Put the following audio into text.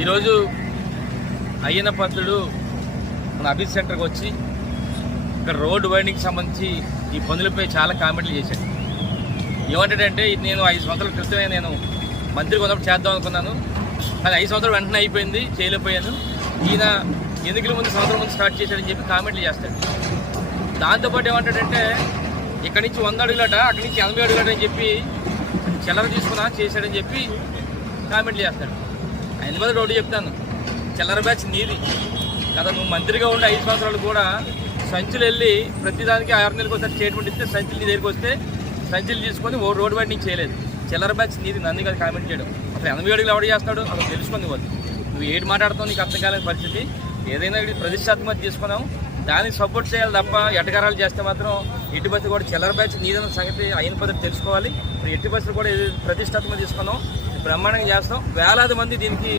ఈరోజు అయ్యన్న పాత్రుడు మన అభిత్ సెంటర్కి వచ్చి ఇక్కడ రోడ్డు వైండింగ్కి సంబంధించి ఈ పనులపై చాలా కామెంట్లు చేశాడు. ఏమంటాడంటే నేను 5 సంవత్సరాల క్రితమే నేను మంత్రి కొన్నప్పుడు చేద్దాం అనుకున్నాను, కానీ 5 సంవత్సరాలు వెంటనే అయిపోయింది, చేయలేకపోయాను. ఈయన ఎన్నికల ముందు సంవత్సరం ముందు స్టార్ట్ చేశాడని చెప్పి కామెంట్లు చేస్తాడు. దాంతోపాటు ఏమంటాడంటే ఇక్కడి నుంచి 100 అడుగులట, అక్కడి నుంచి 80 అడుగులట అని చెప్పి చిల్లర తీసుకున్నా చేశాడని చెప్పి కామెంట్లు చేస్తాడు. ఆయన మీద రోడ్డు చెప్తాను, చిల్లర బ్యాచ్ నీది కదా. నువ్వు మంత్రిగా ఉండే 5 సంవత్సరాలు కూడా సంచులు వెళ్ళి ప్రతిదానికి 6 నెలలకు ఒకసారి స్టేట్మెంట్ ఇస్తే సంచులు నీ దగ్గరికి వస్తే సంచులు తీసుకొని రోడ్డు బయట నీకు చేయలేదు. చిల్లర బ్యాచ్ నీది, నన్ను కదా కామెంట్ చేయడం. అసలు 80 అడుగులు ఎవడు చేస్తాడు అసలు తెలుసుకుంది వద్దు. నువ్వు ఏడు మాట్లాడుతావు, నీకు అర్థం కాలేని పరిస్థితి. ఏదైనా ప్రతిష్టాత్మక తీసుకున్నాం, దానికి సపోర్ట్ చేయాలి తప్ప ఎటకారాలు చేస్తే మాత్రం ఎట్టి బస్సు కూడా చిల్లర బ్యాచ్ నీదన్న సంగతి అయిన పద్ధతి తెలుసుకోవాలి. ఎట్టి బస్సులు కూడా ప్రతిష్టాత్మక తీసుకున్నాం, బ్రహ్మాండంగా చేస్తాం. వేలాది మంది దీనికి